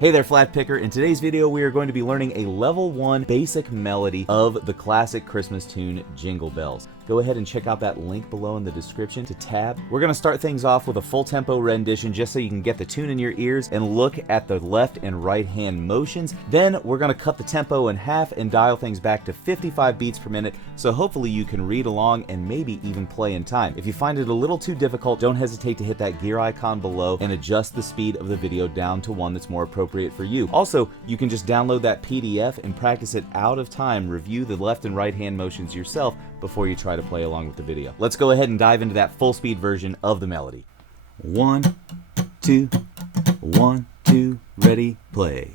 Hey there, Flat Picker. In today's video, we are going to be learning a level 1 basic melody of the classic Christmas tune, Jingle Bells. Go ahead and check out that link below in the description to tab. We're going to start things off with a full tempo rendition just so you can get the tune in your ears and look at the left and right hand motions. Then we're going to cut the tempo in half and dial things back to 55 beats per minute, so hopefully you can read along and maybe even play in time. If you find it a little too difficult, don't hesitate to hit that gear icon below and adjust the speed of the video down to one that's more appropriate for you. Also, you can just download that PDF and practice it out of time. Review the left and right hand motions yourself before you try to play along with the video. Let's go ahead and dive into that full speed version of the melody. 1, 2, 1, 2, ready, play.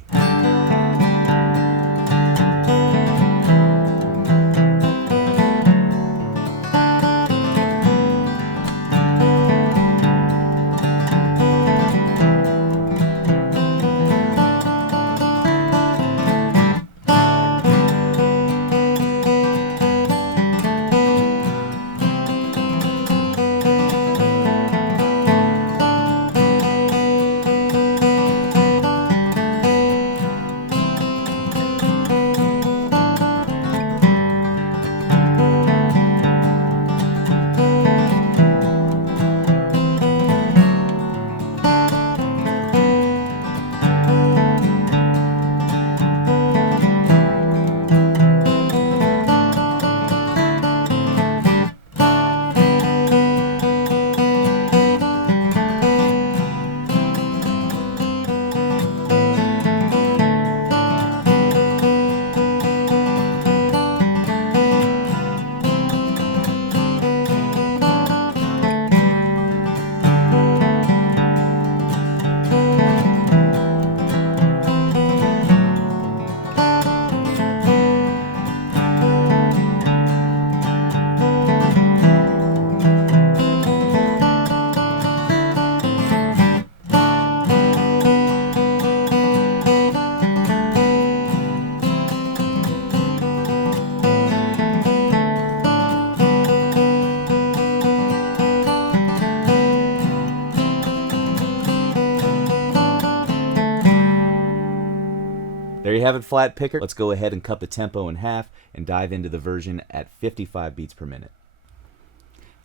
There you have it, Flat Picker. Let's go ahead and cut the tempo in half and dive into the version at 55 beats per minute.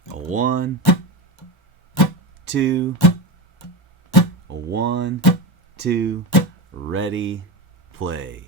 1, 2, 1, 2, ready, play.